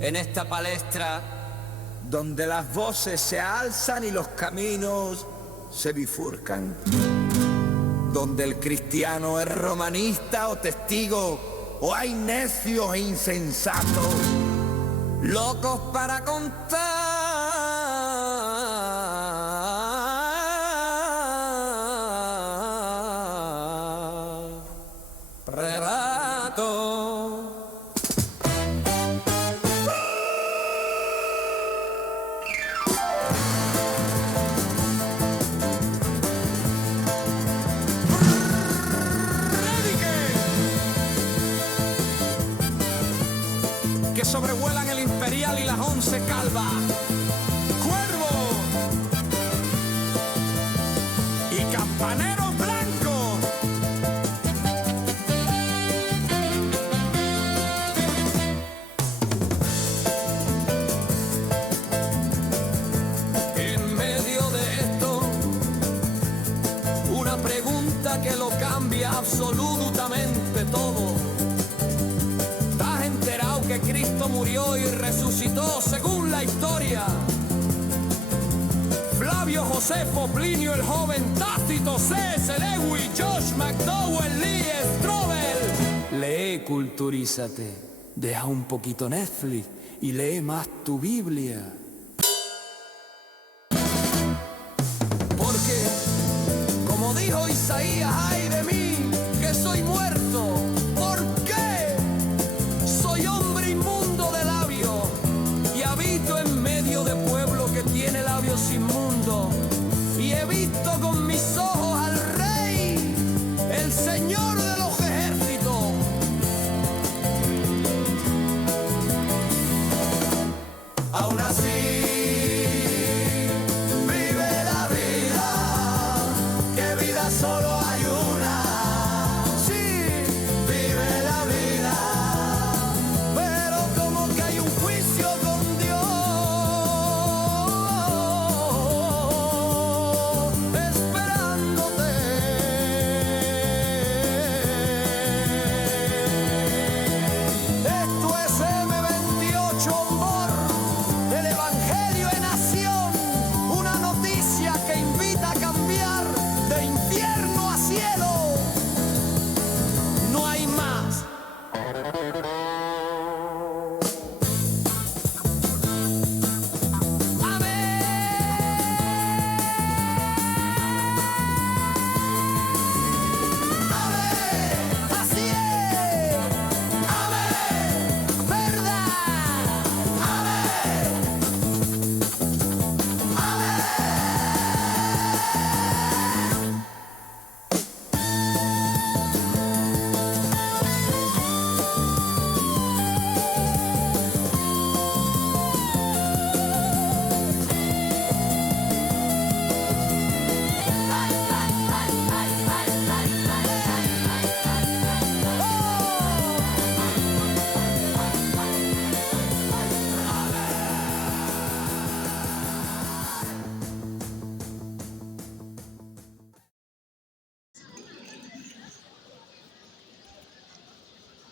en esta palestra donde las voces se alzan y los caminos se bifurcan, donde el cristiano es romanista o testigo, o hay necios e insensatos, locos para contar relatos. Que sobrevuelan el Imperial y las 11 calvas. Cuervo y campaneros blancos. En medio de esto, una pregunta que lo cambia absolutamente todo. Que Cristo murió y resucitó según la historia. Flavio Josefo, Plinio el Joven, Tácito, C.S. Lewis, Josh McDowell, Lee Strobel. Lee, culturízate, deja un poquito Netflix y lee más tu Biblia. Porque, como dijo Isaías, ay de mí, que soy muerto. Tiene labios inmundos y he visto con mis ojos al Rey, el Señor de los ejércitos. Aún así vive la vida, que vida solo hay una. Sí, vive la vida, pero como que hay un juicio con Dios.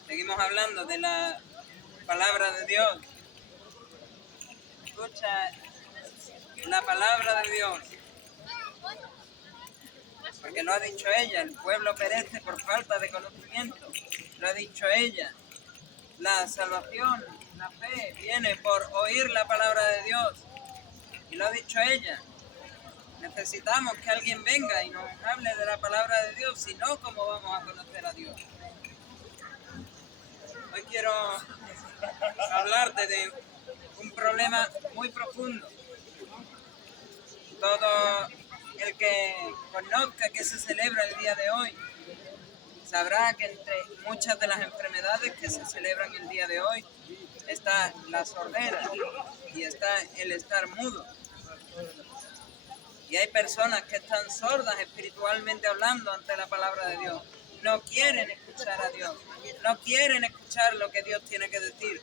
Seguimos hablando de la palabra de Dios. Escucha la palabra de Dios. Porque lo ha dicho ella, el pueblo perece por falta de conocimiento. Lo ha dicho ella. La salvación, la fe, viene por oír la palabra de Dios. Y lo ha dicho ella. Necesitamos que alguien venga y nos hable de la palabra de Dios, si no, ¿cómo vamos a conocer a Dios? Hoy quiero hablarte de un problema muy profundo. Todo el que conozca que se celebra el día de hoy sabrá que entre muchas de las enfermedades que se celebran el día de hoy está la sordera y está el estar mudo. Y hay personas que están sordas espiritualmente hablando ante la palabra de Dios. No quieren escuchar a Dios. No quieren escuchar lo que Dios tiene que decir.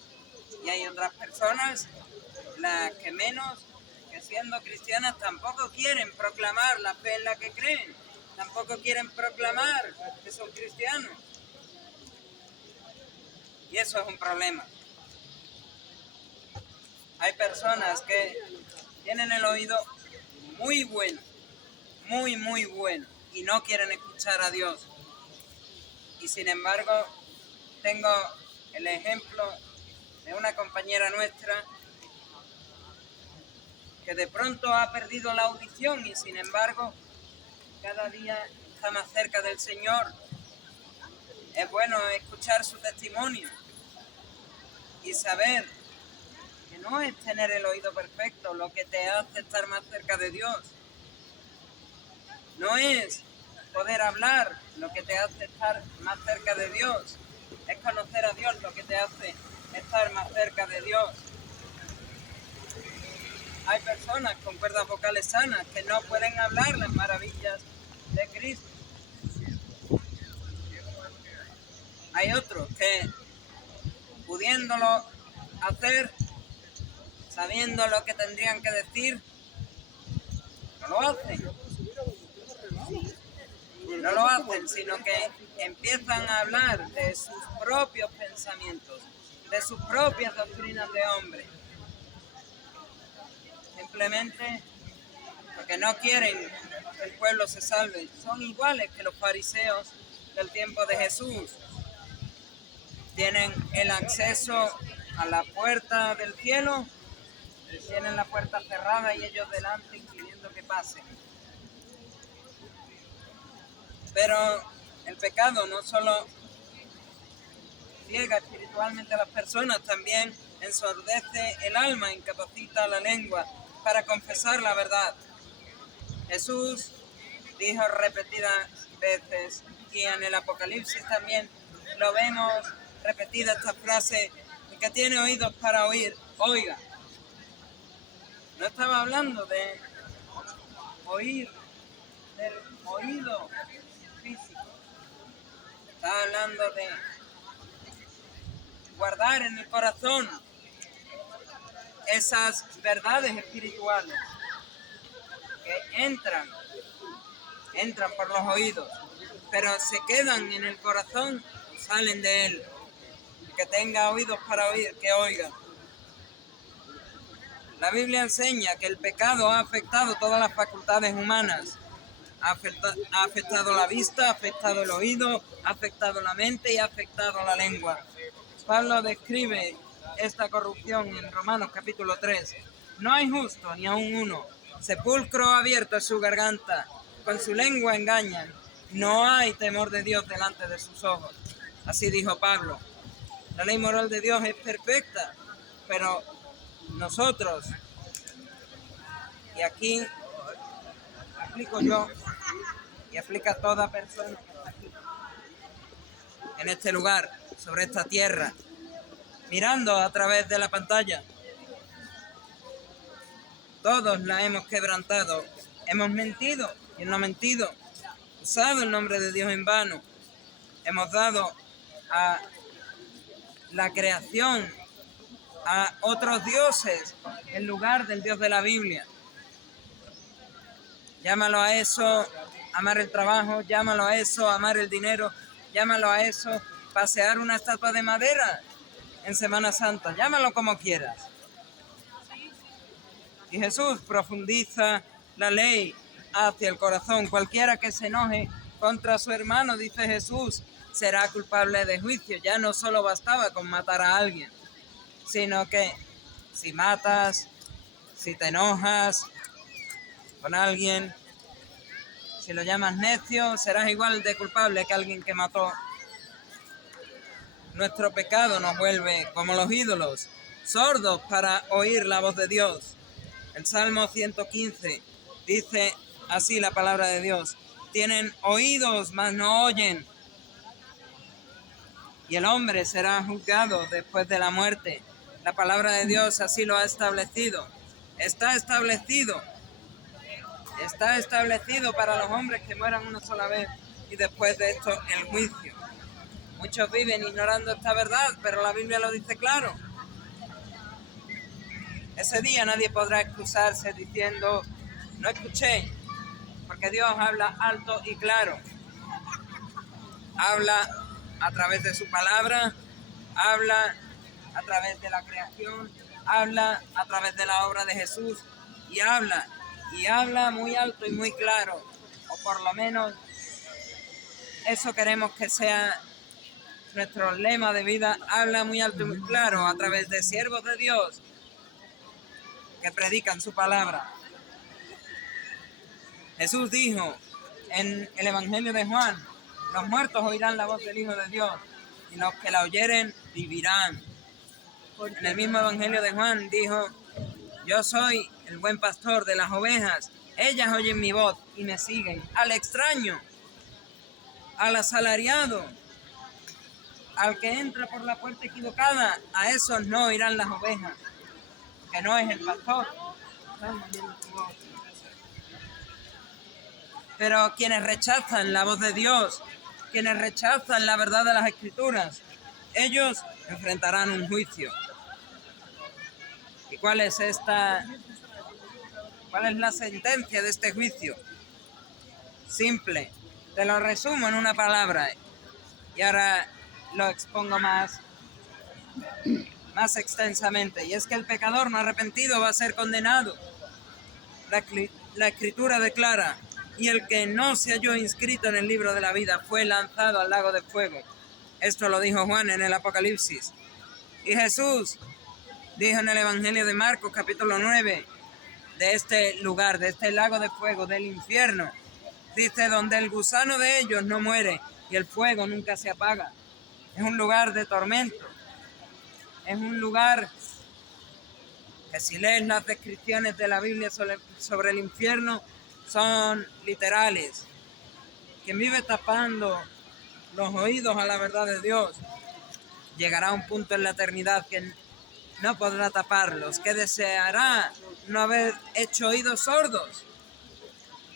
Y hay otras personas, las que menos, que siendo cristianas tampoco quieren proclamar la fe en la que creen. Tampoco quieren proclamar que son cristianos. Y eso es un problema. Hay personas que tienen el oído muy bueno, muy bueno, y no quieren escuchar a Dios. Y sin embargo, tengo el ejemplo de una compañera nuestra que de pronto ha perdido la audición y sin embargo cada día está más cerca del Señor. Es bueno escuchar su testimonio y saber que no es tener el oído perfecto lo que te hace estar más cerca de Dios. No es poder hablar lo que te hace estar más cerca de Dios. Es conocer a Dios lo que te hace estar más cerca de Dios. Hay personas con cuerdas vocales sanas que no pueden hablar las maravillas de Cristo. Hay otros que, pudiéndolo hacer, sabiendo lo que tendrían que decir, no lo hacen. No lo hacen, sino que empiezan a hablar de sus propios pensamientos, de sus propias doctrinas de hombre. Simplemente porque no quieren que el pueblo se salve. Son iguales que los fariseos del tiempo de Jesús. Tienen el acceso a la puerta del cielo, tienen la puerta cerrada y ellos delante impidiendo que pasen. Pero el pecado no solo ciega espiritualmente a las personas, también ensordece el alma, incapacita la lengua para confesar la verdad. Jesús dijo repetidas veces, y en el Apocalipsis también lo vemos repetida esta frase: el que tiene oídos para oír, oiga. No estaba hablando de oír, del oído físico. Estaba hablando de guardar en el corazón esas verdades espirituales que entran por los oídos, pero se quedan en el corazón y salen de él. Que tenga oídos para oír, que oiga. La Biblia enseña que el pecado ha afectado todas las facultades humanas. Ha afectado la vista, ha afectado el oído, ha afectado la mente y ha afectado la lengua. Pablo describe esta corrupción en Romanos capítulo 3. No hay justo ni aun uno. Sepulcro abierto es su garganta. Con su lengua engañan. No hay temor de Dios delante de sus ojos. Así dijo Pablo. La ley moral de Dios es perfecta, pero nosotros, y aquí aplico yo, y aplica toda persona que está aquí, en este lugar, sobre esta tierra, mirando a través de la pantalla, todos la hemos quebrantado, hemos mentido, y no mentido, usado el nombre de Dios en vano, hemos dado a la creación, a otros dioses en lugar del Dios de la Biblia. Llámalo a eso amar el trabajo, llámalo a eso amar el dinero, llámalo a eso pasear una estatua de madera en Semana Santa, llámalo como quieras. Y Jesús profundiza la ley hacia el corazón. Cualquiera que se enoje contra su hermano, dice Jesús, será culpable de juicio. Ya no solo bastaba con matar a alguien, sino que si matas, si te enojas con alguien, si lo llamas necio, serás igual de culpable que alguien que mató. Nuestro pecado nos vuelve como los ídolos, sordos para oír la voz de Dios. El Salmo 115 dice así la palabra de Dios: tienen oídos, mas no oyen. Y el hombre será juzgado después de la muerte. La palabra de Dios así lo ha establecido. Está establecido para los hombres que mueran una sola vez y después de esto el juicio. Muchos viven ignorando esta verdad, pero la Biblia lo dice claro. Ese día nadie podrá excusarse diciendo no escuché, porque Dios habla alto y claro. Habla a través de su palabra, habla a través de la creación, habla a través de la obra de Jesús y habla muy alto y muy claro, o por lo menos eso queremos que sea nuestro lema de vida, habla muy alto y muy claro a través de siervos de Dios que predican su palabra. Jesús dijo en el Evangelio de Juan: los muertos oirán la voz del Hijo de Dios y los que la oyeren vivirán. En el mismo Evangelio de Juan dijo: yo soy el buen pastor de las ovejas, ellas oyen mi voz y me siguen. Al extraño, al asalariado, al que entra por la puerta equivocada, a esos no oirán las ovejas, que no es el pastor. Pero quienes rechazan la voz de Dios, quienes rechazan la verdad de las Escrituras, ellos enfrentarán un juicio. ¿Y cuál es la sentencia de este juicio? Simple. Te lo resumo en una palabra y ahora lo expongo más extensamente. Y es que el pecador no arrepentido va a ser condenado. La Escritura declara: y el que no se halló inscrito en el libro de la vida fue lanzado al lago de fuego. Esto lo dijo Juan en el Apocalipsis. Y Jesús dijo en el Evangelio de Marcos, capítulo 9, de este lugar, de este lago de fuego, del infierno. Dice: donde el gusano de ellos no muere y el fuego nunca se apaga. Es un lugar de tormento. Es un lugar que, si lees las descripciones de la Biblia sobre el infierno, son literales. Quien vive tapando los oídos a la verdad de Dios llegará a un punto en la eternidad que no podrá taparlos, que deseará no haber hecho oídos sordos,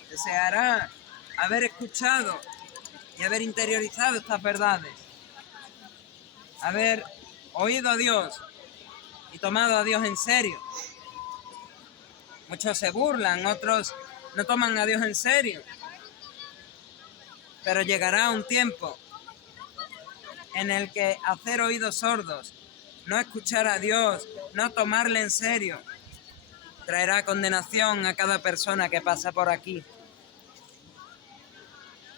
deseará haber escuchado y haber interiorizado estas verdades, haber oído a Dios y tomado a Dios en serio. Muchos se burlan, otros no toman a Dios en serio, pero llegará un tiempo en el que hacer oídos sordos, no escuchar a Dios, no tomarle en serio, traerá condenación a cada persona que pasa por aquí.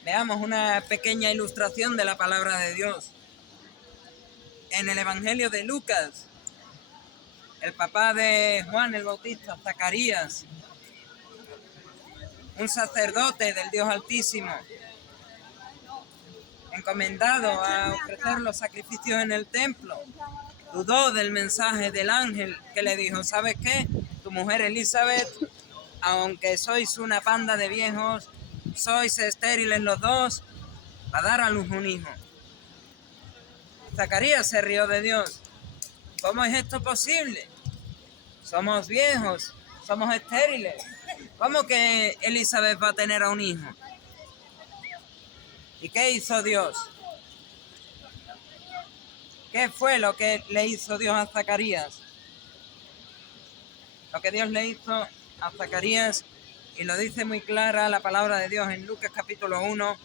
Veamos una pequeña ilustración de la palabra de Dios. En el Evangelio de Lucas, el papá de Juan el Bautista, Zacarías, un sacerdote del Dios Altísimo, encomendado a ofrecer los sacrificios en el templo, dudó del mensaje del ángel que le dijo: ¿sabes qué? Tu mujer Elizabeth, aunque sois una panda de viejos, sois estériles los dos, va a dar a luz un hijo. Zacarías se rió de Dios. ¿Cómo es esto posible? Somos viejos, somos estériles. ¿Cómo que Elizabeth va a tener a un hijo? ¿Y qué hizo Dios? ¿Qué fue lo que le hizo Dios a Zacarías? Lo que Dios le hizo a Zacarías, y lo dice muy clara la palabra de Dios en Lucas capítulo 1: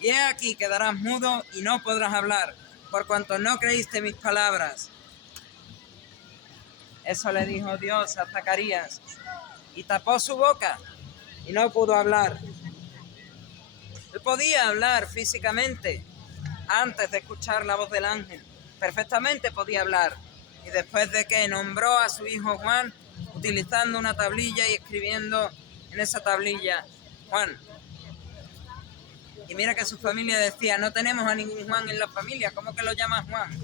y he aquí quedarás mudo y no podrás hablar, por cuanto no creíste mis palabras. Eso le dijo Dios a Zacarías, y tapó su boca y no pudo hablar. Él podía hablar físicamente antes de escuchar la voz del ángel, perfectamente podía hablar, y después de que nombró a su hijo Juan, utilizando una tablilla y escribiendo en esa tablilla: Juan. Y mira que su familia decía: no tenemos a ningún Juan en la familia, ¿cómo que lo llamas Juan?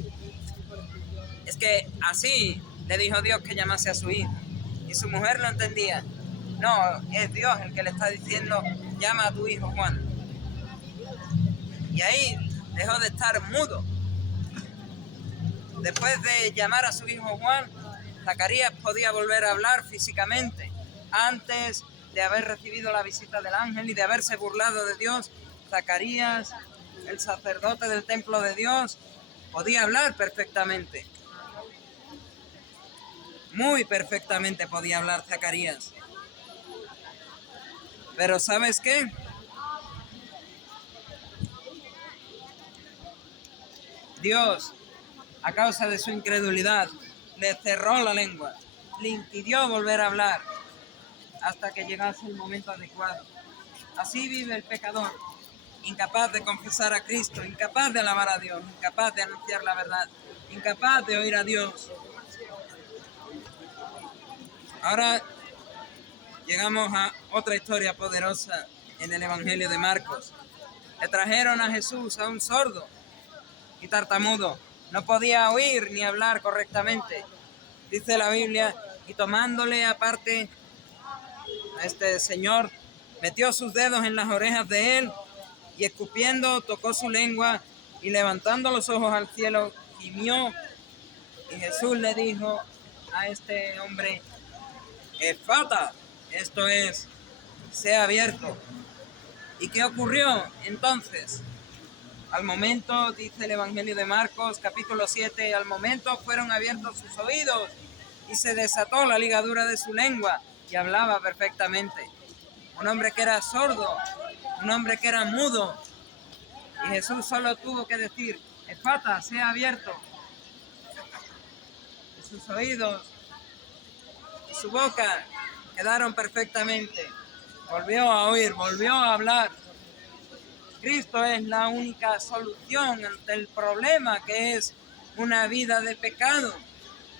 Es que así le dijo Dios que llamase a su hijo, y su mujer lo entendía. No, es Dios el que le está diciendo: llama a tu hijo Juan. Y ahí dejó de estar mudo. Después de llamar a su hijo Juan, Zacarías podía volver a hablar físicamente. Antes de haber recibido la visita del ángel y de haberse burlado de Dios, Zacarías, el sacerdote del templo de Dios, podía hablar perfectamente. Muy perfectamente podía hablar Zacarías. Pero ¿sabes qué? Dios, a causa de su incredulidad, le cerró la lengua, le impidió volver a hablar hasta que llegase el momento adecuado. Así vive el pecador, incapaz de confesar a Cristo, incapaz de alabar a Dios, incapaz de anunciar la verdad, incapaz de oír a Dios. Ahora llegamos a otra historia poderosa en el Evangelio de Marcos. Le trajeron a Jesús a un sordo y tartamudo. No podía oír ni hablar correctamente. Dice la Biblia, y tomándole aparte a este señor, metió sus dedos en las orejas de él y escupiendo tocó su lengua y levantando los ojos al cielo gimió. Y Jesús le dijo a este hombre, Efata, esto es, sea abierto. ¿Y qué ocurrió entonces? Al momento, dice el Evangelio de Marcos, capítulo 7, al momento fueron abiertos sus oídos y se desató la ligadura de su lengua y hablaba perfectamente. Un hombre que era sordo, un hombre que era mudo. Y Jesús solo tuvo que decir, Efata, sea abierto. Y sus oídos y su boca quedaron perfectamente. Volvió a oír, volvió a hablar. Cristo es la única solución ante el problema que es una vida de pecado,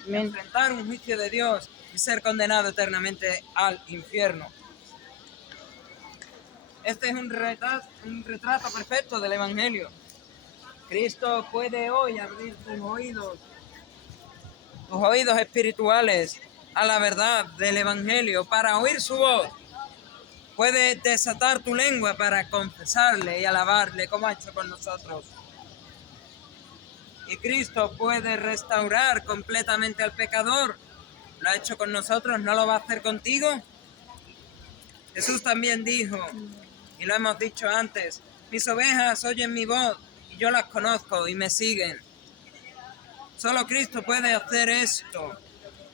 enfrentar un juicio de Dios y ser condenado eternamente al infierno. Este es un retrato perfecto del Evangelio. Cristo puede hoy abrir tus oídos espirituales a la verdad del Evangelio para oír su voz. Puede desatar tu lengua para confesarle y alabarle como ha hecho con nosotros. Y Cristo puede restaurar completamente al pecador. Lo ha hecho con nosotros, ¿no lo va a hacer contigo? Jesús también dijo, y lo hemos dicho antes, mis ovejas oyen mi voz y yo las conozco y me siguen. Solo Cristo puede hacer esto.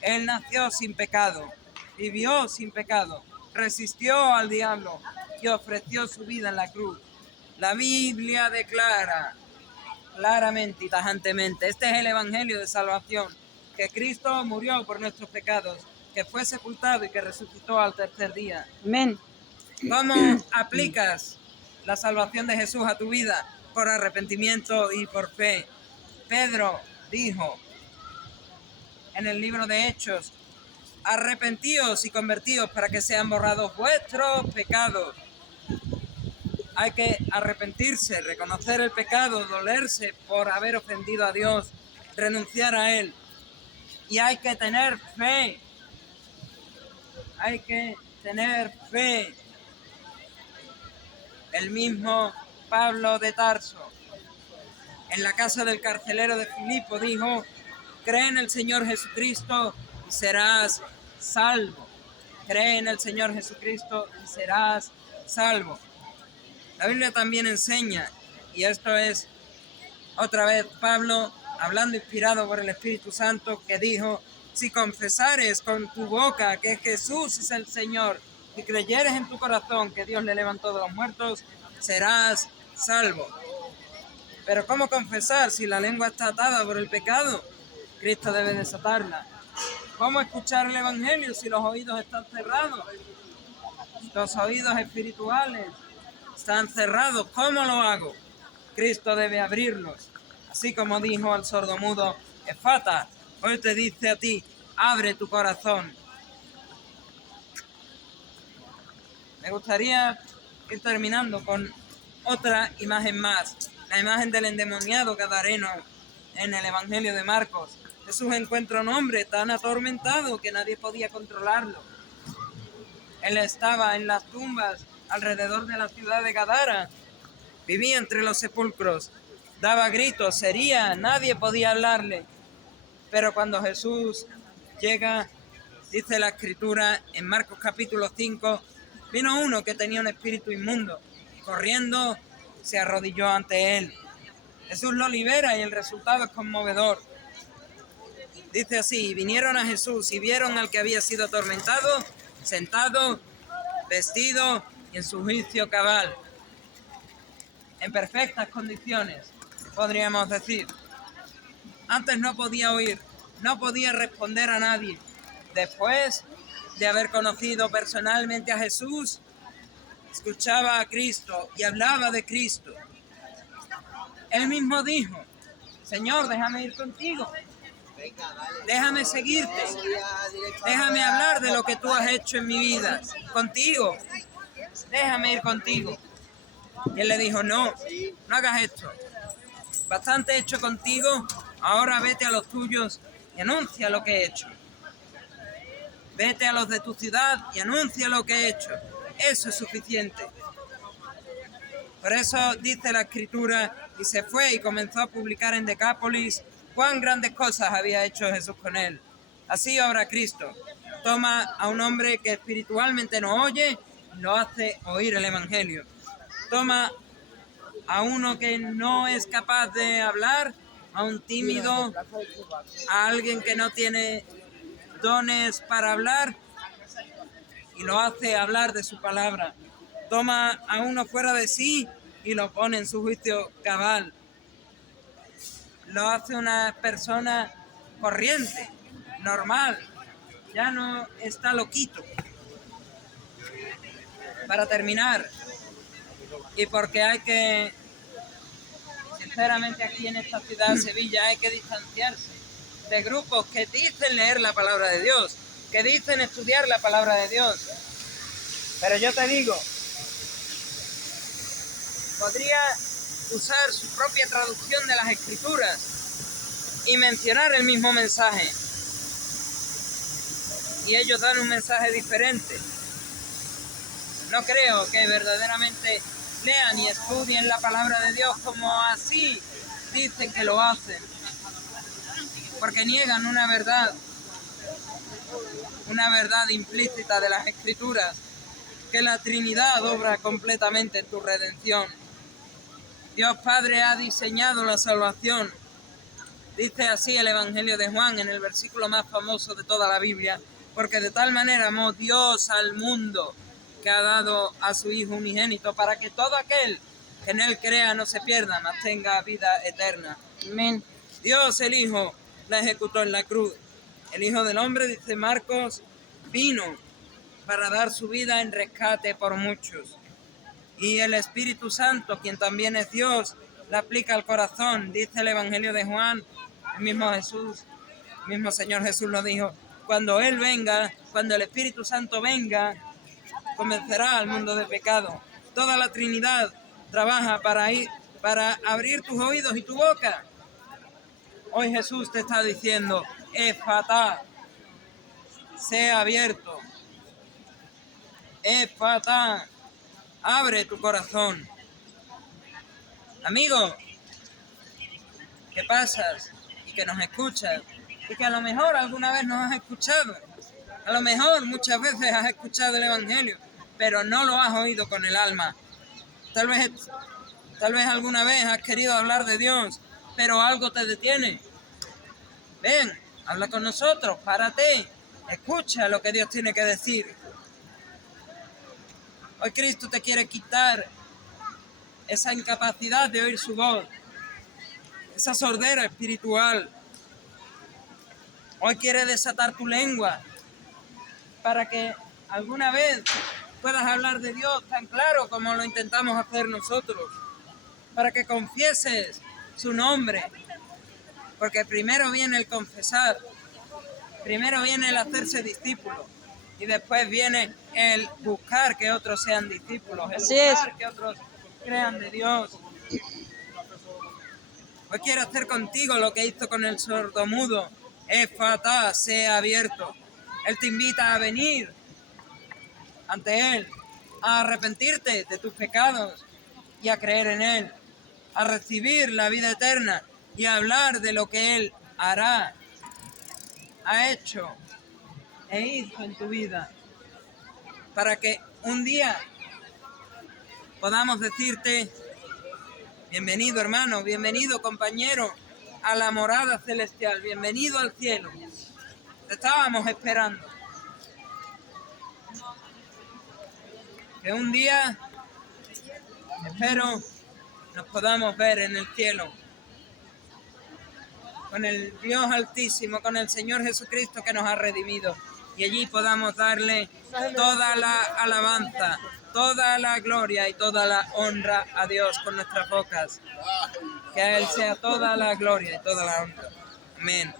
Él nació sin pecado, vivió sin pecado, resistió al diablo y ofreció su vida en la cruz. La Biblia declara claramente y tajantemente, este es el Evangelio de salvación, que Cristo murió por nuestros pecados, que fue sepultado y que resucitó al tercer día. Amén. ¿Cómo aplicas la salvación de Jesús a tu vida? Por arrepentimiento y por fe. Pedro dijo en el libro de Hechos, arrepentíos y convertíos para que sean borrados vuestros pecados. Hay que arrepentirse, reconocer el pecado, dolerse por haber ofendido a Dios, renunciar a Él. Y hay que tener fe. Hay que tener fe. El mismo Pablo de Tarso, en la casa del carcelero de Filipo, dijo, cree en el Señor Jesucristo y serás salvo. Cree en el Señor Jesucristo y serás salvo. La Biblia también enseña, y esto es otra vez Pablo hablando inspirado por el Espíritu Santo, que dijo, si confesares con tu boca que Jesús es el Señor y creyeres en tu corazón que Dios le levantó de los muertos, serás salvo. Pero ¿cómo confesar si la lengua está atada por el pecado? Cristo debe desatarla. ¿Cómo escuchar el Evangelio si los oídos están cerrados? Los oídos espirituales están cerrados. ¿Cómo lo hago? Cristo debe abrirlos. Así como dijo al sordomudo, Efata, hoy te dice a ti, abre tu corazón. Me gustaría ir terminando con otra imagen más, la imagen del endemoniado gadareno en el Evangelio de Marcos. Jesús encuentra un hombre tan atormentado que nadie podía controlarlo. Él estaba en las tumbas alrededor de la ciudad de Gadara, vivía entre los sepulcros, daba gritos, hería, nadie podía hablarle. Pero cuando Jesús llega, dice la Escritura en Marcos capítulo 5, vino uno que tenía un espíritu inmundo, y corriendo se arrodilló ante él. Jesús lo libera y el resultado es conmovedor. Dice así, vinieron a Jesús y vieron al que había sido atormentado, sentado, vestido y en su juicio cabal, en perfectas condiciones, podríamos decir. Antes no podía oír, no podía responder a nadie. Después de haber conocido personalmente a Jesús, escuchaba a Cristo y hablaba de Cristo. Él mismo dijo: Señor, déjame ir contigo, déjame seguirte, déjame hablar de lo que tú has hecho en mi vida, contigo, déjame ir contigo. Y él le dijo: no hagas esto, bastante he hecho contigo, ahora vete a los tuyos y anuncia lo que he hecho. Vete a los de tu ciudad y anuncia lo que he hecho. Eso es suficiente. Por eso dice la Escritura: y se fue y comenzó a publicar en Decápolis cuán grandes cosas había hecho Jesús con él. Así obra Cristo. Toma a un hombre que espiritualmente no oye y lo hace oír el Evangelio. Toma a uno que no es capaz de hablar, a un tímido, a alguien que no tiene dones para hablar, y lo hace hablar de su palabra. Toma a uno fuera de sí y lo pone en su juicio cabal. Lo hace una persona corriente, normal. Ya no está loquito. Para terminar, y porque hay que, sinceramente aquí en esta ciudad de Sevilla, hay que distanciarse de grupos que dicen leer la palabra de Dios, que dicen estudiar la palabra de Dios. Pero yo te digo, podría usar su propia traducción de las Escrituras y mencionar el mismo mensaje. Y ellos dan un mensaje diferente. No creo que verdaderamente lean y estudien la palabra de Dios como así dicen que lo hacen. Porque niegan una verdad implícita de las Escrituras, que la Trinidad obra completamente en tu redención. Dios Padre ha diseñado la salvación. Dice así el Evangelio de Juan en el versículo más famoso de toda la Biblia: porque de tal manera amó Dios al mundo, que ha dado a su Hijo unigénito, para que todo aquel que en él crea no se pierda, mas tenga vida eterna. Amén. Dios el Hijo la ejecutó en la cruz. El Hijo del Hombre, dice Marcos, vino para dar su vida en rescate por muchos. Y el Espíritu Santo, quien también es Dios, la aplica al corazón. Dice el Evangelio de Juan, el mismo Señor Jesús lo dijo: cuando Él venga, cuando el Espíritu Santo venga, convencerá al mundo de pecado. Toda la Trinidad trabaja para abrir tus oídos y tu boca. Hoy Jesús te está diciendo: Effatá, sea abierto. Effatá, abre tu corazón. Amigo, que pasas y que nos escuchas, y que a lo mejor alguna vez nos has escuchado, a lo mejor muchas veces has escuchado el Evangelio, pero no lo has oído con el alma. Tal vez alguna vez has querido hablar de Dios, pero algo te detiene. Ven, habla con nosotros, párate, escucha lo que Dios tiene que decir. Hoy Cristo te quiere quitar esa incapacidad de oír su voz, esa sordera espiritual. Hoy quiere desatar tu lengua para que alguna vez puedas hablar de Dios tan claro como lo intentamos hacer nosotros, para que confieses su nombre, porque primero viene el confesar, primero viene el hacerse discípulo, y después viene el buscar que otros sean discípulos, el buscar que otros crean de Dios. Hoy quiero hacer contigo lo que hizo con el sordomudo: Effatá, sea abierto. Él te invita a venir ante Él, a arrepentirte de tus pecados y a creer en Él, a recibir la vida eterna y a hablar de lo que Él hará, ha hecho e hizo en tu vida, para que un día podamos decirte: bienvenido hermano, bienvenido compañero a la morada celestial, bienvenido al cielo, te estábamos esperando. Que un día, espero, nos podamos ver en el cielo. con el Dios Altísimo, con el Señor Jesucristo que nos ha redimido. Y allí podamos darle toda la alabanza, toda la gloria y toda la honra a Dios con nuestras bocas. Que a Él sea toda la gloria y toda la honra. Amén.